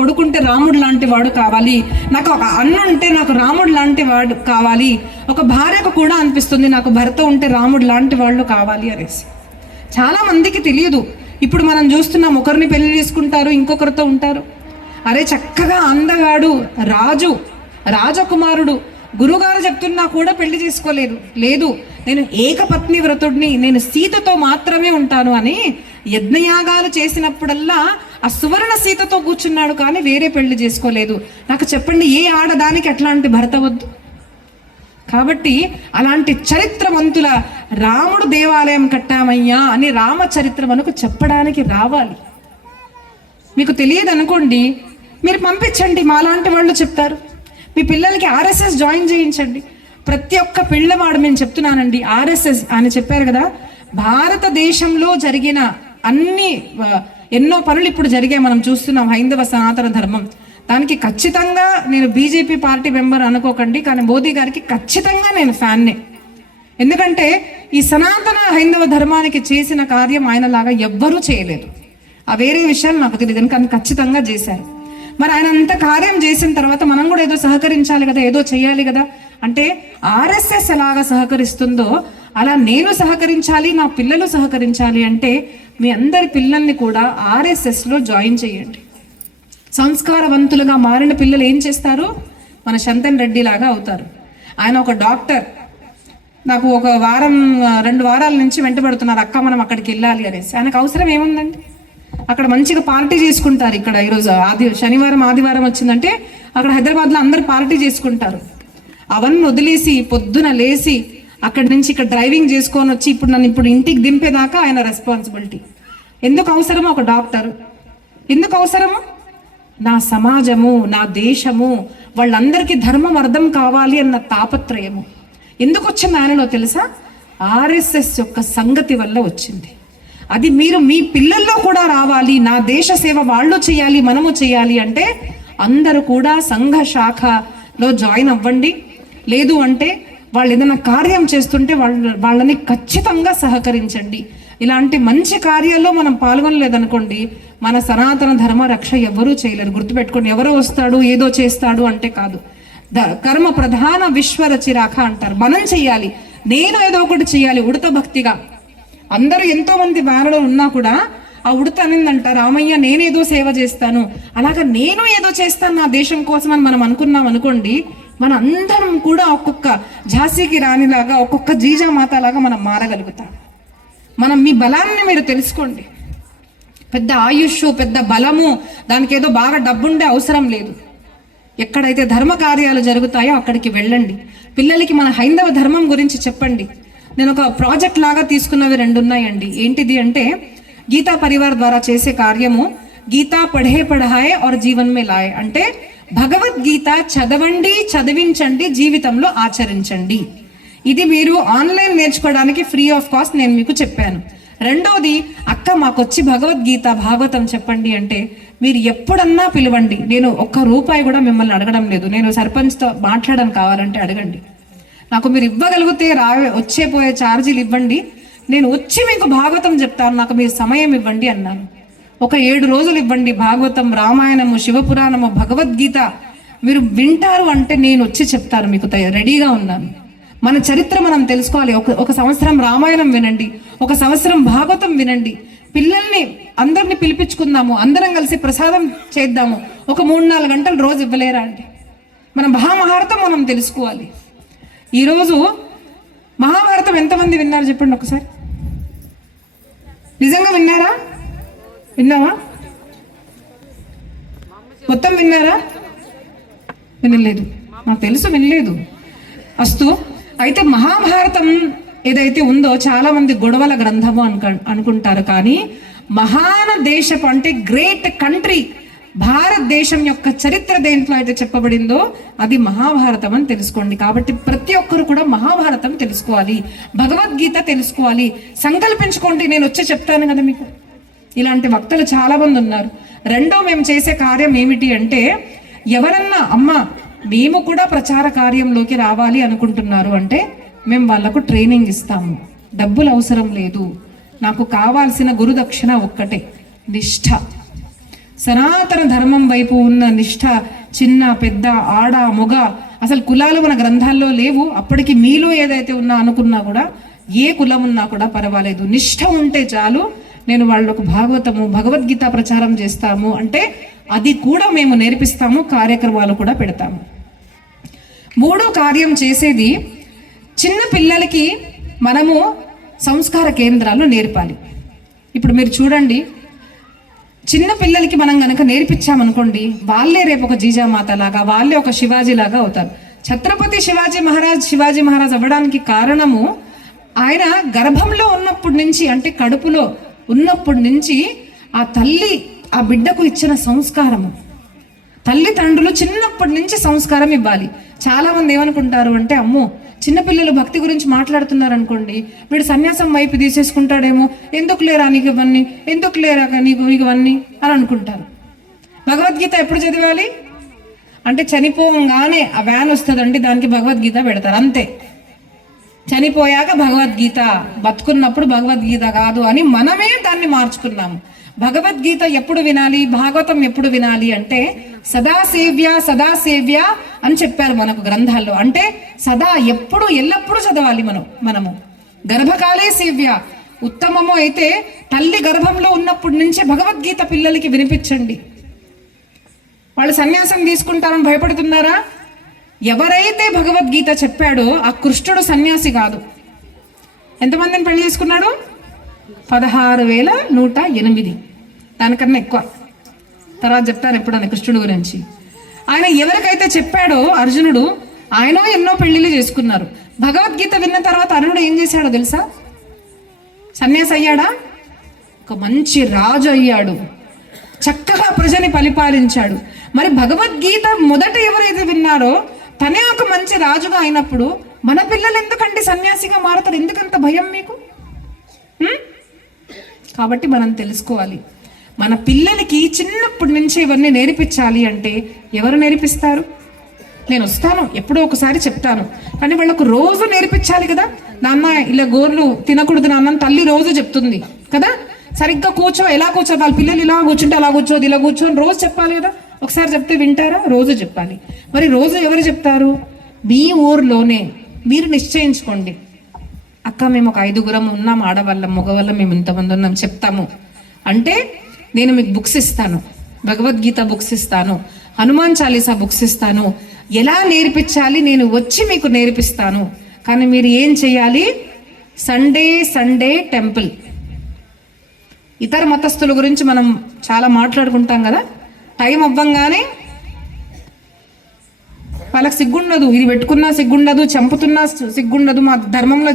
కొడుకుంటే రాముడు లాంటి వాడు కావాలి, నాకు ఒక అన్న ఉంటే నాకు రాముడు లాంటి వాడు కావాలి, ఒక భార్యకు కూడా అనిపిస్తుంది నాకు భర్త ఉంటే రాముడు లాంటి వాళ్ళు కావాలి అనేసి. చాలా మందికి తెలియదు. ఇప్పుడు మనం చూస్తున్నాం, ఒకరిని పెళ్లి చేసుకుంటారు, ఇంకొకరితో ఉంటారు. అరే చక్కగా అందగాడు రాజకుమారుడు గురుగారు చెప్తున్నా కూడా పెళ్లి చేసుకోలేదు, లేదు నేను ఏకపత్ని వ్రతుడిని, నేను సీతతో మాత్రమే ఉంటాను అని యజ్ఞయాగాలు చేసినప్పుడల్లా ఆ సువర్ణ సీతతో కూర్చున్నాడు, కానీ వేరే పెళ్లి చేసుకోలేదు. నాకు చెప్పండి, ఏ ఆడదానికి అట్లాంటి భర్త వద్దు? కాబట్టి అలాంటి చరిత్రవంతుల రాముడు దేవాలయం కట్టామయ్యా అని రామచరిత్ర మనకు చెప్పడానికి రావాలి. మీకు తెలియదు అనుకోండి, మీరు పంపించండి, మాలాంటి వాళ్ళు చెప్తారు. మీ పిల్లలకి ఆర్ఎస్ఎస్ జాయిన్ చేయించండి. ప్రతి ఒక్క పిల్లవాడు, మేము చెప్తున్నానండి, ఆర్ఎస్ఎస్ అని చెప్పారు కదా, భారతదేశంలో జరిగిన ఎన్నో పనులు ఇప్పుడు జరిగాయి, మనం చూస్తున్నాం. హైందవ సనాతన ధర్మం, దానికి ఖచ్చితంగా నేను బీజేపీ పార్టీ మెంబర్ అనుకోకండి, కానీ మోదీ గారికి ఖచ్చితంగా నేను ఫ్యాన్నే. ఎందుకంటే ఈ సనాతన హైందవ ధర్మానికి చేసిన కార్యం ఆయనలాగా ఎవ్వరూ చేయలేదు. ఆ వేరే విషయాలు నాకు తెలియదు, కానీ ఖచ్చితంగా చేశారు. మరి ఆయన అంత కార్యం చేసిన తర్వాత మనం కూడా ఏదో సహకరించాలి కదా, ఏదో చేయాలి కదా. అంటే ఆర్ఎస్ఎస్ ఎలాగా సహకరిస్తుందో అలా నేను సహకరించాలి, నా పిల్లలు సహకరించాలి. అంటే మీ అందరి పిల్లల్ని కూడా ఆర్ఎస్ఎస్లో జాయిన్ చేయండి. సంస్కారవంతులుగా మారిన పిల్లలు ఏం చేస్తారు? మన శంతన్ రెడ్డి లాగా అవుతారు. ఆయన ఒక డాక్టర్, నాకు ఒక వారం 2 వారాల నుంచి వెంటబడుతున్నారు, అక్క మనం అక్కడికి వెళ్ళాలి అనేసి. ఆయనకు అవసరం ఏముందండి? అక్కడ మంచిగా పార్టీ చేసుకుంటారు. ఇక్కడ ఈరోజు శనివారం ఆదివారం వచ్చిందంటే అక్కడ హైదరాబాద్లో అందరు పార్టీ చేసుకుంటారు. అవన్నీ వదిలేసి పొద్దున లేచి అక్కడి నుంచి ఇక్కడ డ్రైవింగ్ చేసుకొని వచ్చి ఇప్పుడు ఇంటికి దింపేదాకా ఆయన రెస్పాన్సిబిలిటీ. ఎందుకు అవసరమో ఒక డాక్టర్? ఎందుకు అవసరము? నా సమాజము, నా దేశము, వాళ్ళందరికీ ధర్మం అర్థం కావాలి అన్న తాపత్రయము ఎందుకు వచ్చింది ఆయనలో తెలుసా? ఆర్ఎస్ఎస్ యొక్క సంగతి వల్ల వచ్చింది. అది మీరు మీ పిల్లల్లో కూడా రావాలి. నా దేశ సేవ వాళ్ళు చేయాలి, మనము చేయాలి అంటే అందరూ కూడా సంఘ శాఖలో జాయిన్ అవ్వండి. లేదు అంటే వాళ్ళు ఏదైనా కార్యం చేస్తుంటే వాళ్ళని ఖచ్చితంగా సహకరించండి. ఇలాంటి మంచి కార్యాల్లో మనం పాల్గొనలేదనుకోండి, మన సనాతన ధర్మ రక్ష ఎవరూ చేయలేరు. గుర్తుపెట్టుకోండి, ఎవరో వస్తాడు ఏదో చేస్తాడు అంటే కాదు. కర్మ ప్రధాన విశ్వరచిరాఖ అంటారు. మనం చెయ్యాలి, నేను ఏదో ఒకటి చేయాలి ఉడత భక్తిగా. అందరూ ఎంతో మంది వారలో ఉన్నా కూడా ఆ ఉడత అనిందంట, రామయ్య నేనేదో సేవ చేస్తాను, అలాగా నేను ఏదో చేస్తాను నా దేశం కోసం అని మనం అనుకున్నాం అనుకోండి, మన అందరం కూడా ఒక్కొక్క ఝాన్సీకి రాణిలాగా, ఒక్కొక్క జీజామాత లాగా మనం మారగలుగుతాం. మనం మీ బలాన్ని మీరు తెలుసుకోండి. పెద్ద ఆయుష్, పెద్ద బలము, దానికి ఏదో బాగా డబ్బుండే అవసరం లేదు. ఎక్కడైతే ధర్మ కార్యాలు జరుగుతాయో అక్కడికి వెళ్ళండి. పిల్లలకి మన హైందవ ధర్మం గురించి చెప్పండి. నేను ఒక ప్రాజెక్ట్ లాగా తీసుకున్నవి 2 ఉన్నాయండి. ఏంటిది అంటే గీతా పరివార్ ద్వారా చేసే కార్యము గీతా పఢే పఢాయే और జీవన్ మే లాయే. అంటే భగవద్గీత చదవండి, చదివించండి, జీవితంలో ఆచరించండి. ఇది మీరు ఆన్లైన్ నేర్చుకోవడానికి ఫ్రీ ఆఫ్ కాస్ట్ నేను మీకు చెప్పాను. రెండోది, అక్క మాకొచ్చి భగవద్గీత భాగవతం చెప్పండి అంటే మీరు ఎప్పుడన్నా పిలవండి. నేను ₹1 కూడా మిమ్మల్ని అడగడం లేదు. నేను సర్పంచ్తో మాట్లాడడం, కావాలంటే అడగండి. నాకు మీరు ఇవ్వగలిగితే వచ్చేపోయే ఛార్జీలు ఇవ్వండి, నేను వచ్చి మీకు భాగవతం చెప్తాను, నాకు మీరు సమయం ఇవ్వండి అన్నాను. ఒక 7 రోజులు ఇవ్వండి. భాగవతం, రామాయణము, శివపురాణము, భగవద్గీత మీరు వింటారు అంటే నేను వచ్చి చెప్తాను, మీకు రెడీగా ఉన్నాను. మన చరిత్ర మనం తెలుసుకోవాలి. ఒక సంవత్సరం రామాయణం వినండి, ఒక సంవత్సరం భాగవతం వినండి. పిల్లల్ని అందరిని పిలిపించుకుందాము, అందరం కలిసి ప్రసాదం చేద్దాము. ఒక 3-4 గంటలు రోజు ఇవ్వలేరా అండి? మన మహాభారతం మనం తెలుసుకోవాలి. ఈరోజు మహాభారతం ఎంతమంది విన్నారు చెప్పండి ఒకసారి? నిజంగా విన్నారా? విన్నావా? మొత్తం విన్నారా? వినలేదు. నాకు తెలుసు వినలేదు. అస్తు. అయితే మహాభారతం ఏదైతే ఉందో చాలా మంది గొడవల గ్రంథము అనుకుంటారు, కానీ మహాన దేశపు అంటే గ్రేట్ కంట్రీ భారతదేశం యొక్క చరిత్ర దేంట్లో అయితే చెప్పబడిందో అది మహాభారతం అని తెలుసుకోండి. కాబట్టి ప్రతి ఒక్కరు కూడా మహాభారతం తెలుసుకోవాలి, భగవద్గీత తెలుసుకోవాలి. సంకల్పించుకోండి, నేను వచ్చి చెప్తాను కదా మీకు. ఇలాంటి వక్తలు చాలా మంది ఉన్నారు. రెండో మేము చేసే కార్యం ఏమిటి అంటే, ఎవరన్నా అమ్మ మేము కూడా ప్రచార కార్యంలోకి రావాలి అనుకుంటున్నారు అంటే మేము వాళ్ళకు ట్రైనింగ్ ఇస్తాము. డబ్బులు అవసరం లేదు. నాకు కావాల్సిన గురుదక్షిణ ఒక్కటే, నిష్ఠ. సనాతన ధర్మం వైపు ఉన్న నిష్ఠ, చిన్న పెద్ద ఆడ మొగ, అసలు కులాలు మన గ్రంథాల్లో లేవు. అప్పటికి మీలో ఏదైతే ఉన్నా అనుకున్నా కూడా, ఏ కులం ఉన్నా కూడా పర్వాలేదు, నిష్ఠ ఉంటే చాలు, నేను వాళ్ళకు భాగవతము భగవద్గీత ప్రచారం చేస్తాము అంటే అది కూడా మేము నేర్పిస్తాము, కార్యక్రమాలు కూడా పెడతాము. మూడో కార్యం చేసేది, చిన్న పిల్లలకి మనము సంస్కార కేంద్రాలు నేర్పాలి. ఇప్పుడు మీరు చూడండి, చిన్న పిల్లలకి మనం గనక నేర్పించామనుకోండి, వాళ్ళే రేపు ఒక జీజామాత లాగా, వాళ్ళే ఒక శివాజీ లాగా అవుతారు. ఛత్రపతి శివాజీ మహారాజ్ అవ్వడానికి కారణము, ఆయన గర్భంలో ఉన్నప్పటి నుంచి, అంటే కడుపులో ఉన్నప్పటి నుంచి ఆ తల్లి ఆ బిడ్డకు ఇచ్చిన సంస్కారము. తల్లిదండ్రులు చిన్నప్పటి నుంచి సంస్కారం ఇవ్వాలి. చాలా మంది ఏమనుకుంటారు అంటే, అమ్మో చిన్నపిల్లలు భక్తి గురించి మాట్లాడుతున్నారు అనుకోండి, వీడు సన్యాసం వైపు తీసేసుకుంటాడేమో, ఎందుకు లేరా నీకు ఇవన్నీ, ఎందుకు లేరా నీకు ఇవన్నీ అని అనుకుంటారు. భగవద్గీత ఎప్పుడు చదివాలి అంటే, చనిపోగానే ఆ వ్యాన్ వస్తుందండి, దానికి భగవద్గీత పెడతారు అంతే. చనిపోయాక భగవద్గీత, బతుకున్నప్పుడు భగవద్గీత కాదు అని మనమే దాన్ని మార్చుకున్నాము. భగవద్గీత ఎప్పుడు వినాలి, భాగవతం ఎప్పుడు వినాలి అంటే, సదాసేవ్య అని చెప్పారు మనకు గ్రంథాల్లో. అంటే సదా, ఎప్పుడు, ఎల్లప్పుడూ చదవాలి మనము. గర్భకాలే సేవ్య, ఉత్తమము అయితే తల్లి గర్భంలో ఉన్నప్పటి నుంచే భగవద్గీత పిల్లలకి వినిపించండి. వాళ్ళు సన్యాసం తీసుకుంటారని భయపడుతున్నారా? ఎవరైతే భగవద్గీత చెప్పాడో ఆ కృష్ణుడు సన్యాసి కాదు. ఎంతమందిని పెళ్లి చేసుకున్నాడు? 16,108, దానికన్నా ఎక్కువ. తర్వాత చెప్తాను ఎప్పుడన్నా కృష్ణుడు గురించి. ఆయన ఎవరికైతే చెప్పాడో అర్జునుడు, ఆయన ఎన్నో పెళ్లిళ్ళు చేసుకున్నారు. భగవద్గీత విన్న తర్వాత అర్జునుడు ఏం చేశాడో తెలుసా? సన్యాసి అయ్యాడా? ఒక మంచి రాజు అయ్యాడు, చక్కగా ప్రజని పరిపాలించాడు. మరి భగవద్గీత మొదట ఎవరైతే విన్నారో తనే ఒక మంచి రాజుగా అయినప్పుడు, మన పిల్లలు ఎందుకంటే సన్యాసిగా మారుతారు? ఎందుకంత భయం మీకు? కాబట్టి మనం తెలుసుకోవాలి, మన పిల్లలకి చిన్నప్పటి నుంచి ఇవన్నీ నేర్పించాలి. అంటే ఎవరు నేర్పిస్తారు? నేను వస్తాను, ఎప్పుడో ఒకసారి చెప్తాను, కానీ వాళ్ళకు రోజు నేర్పించాలి కదా. నాన్న ఇలా గోర్లు తినకూడదు నాన్న, తల్లి రోజు చెప్తుంది కదా. సరిగ్గా కూర్చో, ఎలా కూర్చోవాలి, పిల్లలు ఇలా కూర్చుంటే అలా కూర్చోదు, ఇలా కూర్చొని రోజు చెప్పాలి కదా. ఒకసారి చెప్తే వింటారా? రోజు చెప్పాలి. మరి రోజు ఎవరు చెప్తారు? మీ ఊర్లోనే మీరు నిశ్చయించుకోండి, అక్క మేము ఒక 5గురం ఉన్నాం, ఆడవాళ్ళం మగవాళ్ళం మేము ఇంతమంది ఉన్నాం చెప్తాము అంటే, నేను మీకు బుక్స్ ఇస్తాను, భగవద్గీత బుక్స్ ఇస్తాను, హనుమాన్ చాలీసా బుక్స్ ఇస్తాను, ఎలా నేర్పించాలి నేను వచ్చి మీకు నేర్పిస్తాను. కానీ మీరు ఏం చేయాలి? Sunday temple. ఇతర మతస్థుల గురించి మనం చాలా మాట్లాడుకుంటాం కదా, టైం అవ్వంగానే వాళ్ళకి సిగ్గుండదు, ఇది పెట్టుకున్నా సిగ్గుండదు, చంపుతున్నా సిగ్గుండదు, మా ధర్మంలో